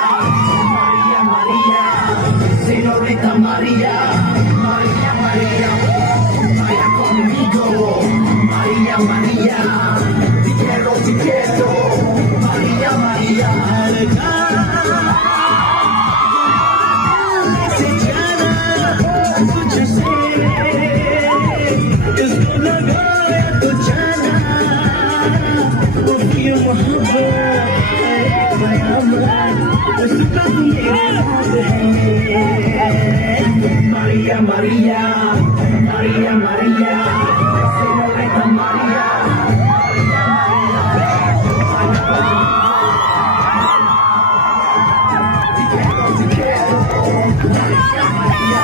María, María, señorita María, María, María, vaya conmigo, María, María, te quiero, María, María. María, María, María, María, señorita María, María, María, te quiero, María, María.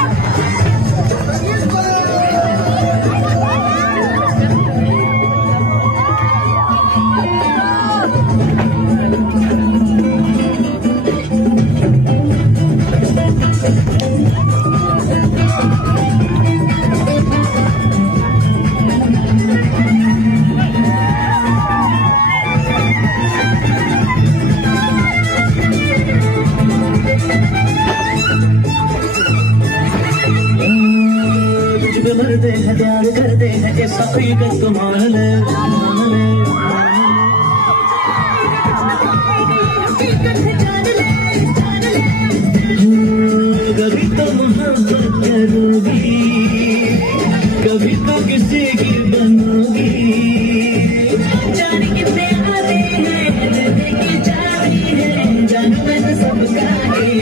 मरते हैं प्यार करते हैं ऐसा हकीकत मान ले कभी तो मोहब्बत करोगी कभी तो किसी की बनोगी जाने कितने आते हैं दिल की जाती है जानू मैं तो सबका ही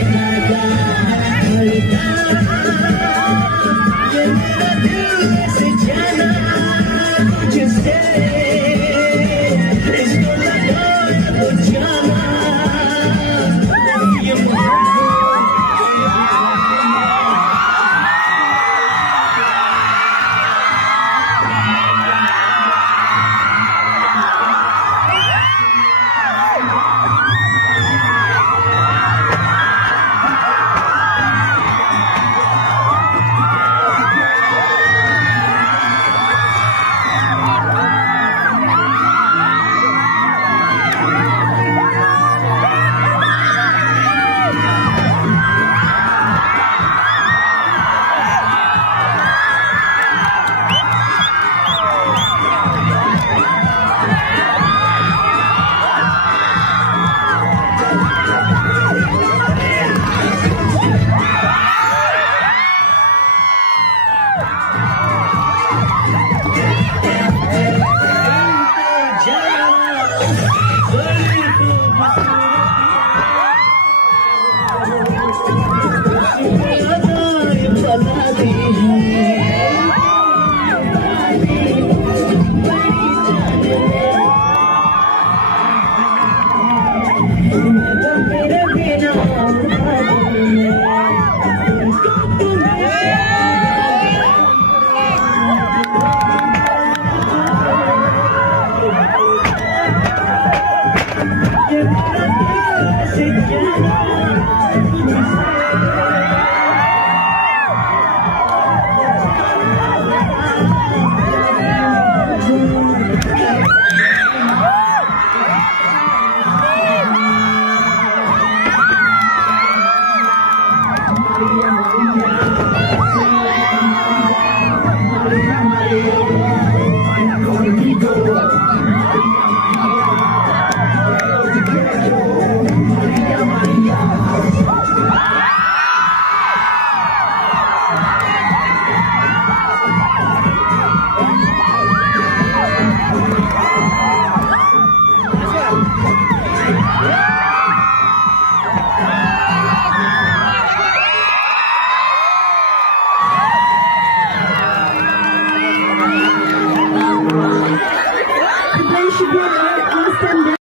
Together.